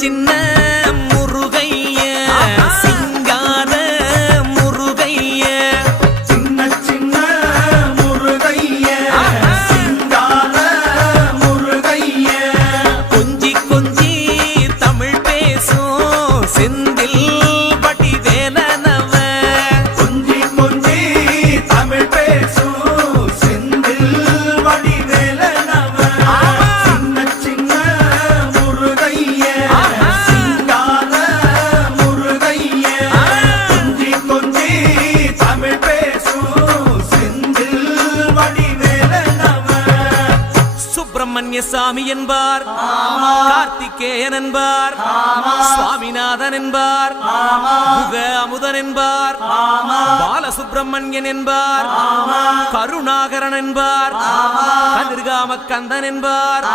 சின்ன முருகைய சிங்கார முருகைய சின்ன சின்ன முருகைய சிங்கார முருகைய கொஞ்சி கொஞ்சி தமிழ் பேசும் செந்தில் வடிவேலனவ கொஞ்சி கொஞ்சி தமிழ் பேசும் செந்தில் வடிவேலனவ சின்ன சின்ன முருகைய சிங்கார முருகைய கொஞ்சி கொஞ்சி தமிழ் பேசும் செந்தில் வடிவேலனவ சுப்பிரமணிய சாமி என்பார், கார்த்திகேயன் என்பார், சுவாமிநாதன் என்பார், முக அமுதன் என்பார், பாலசுப்பிரமணியன் என்பார், கருணாகரன் என்பார், கதிர்காம கந்தன் என்பார்.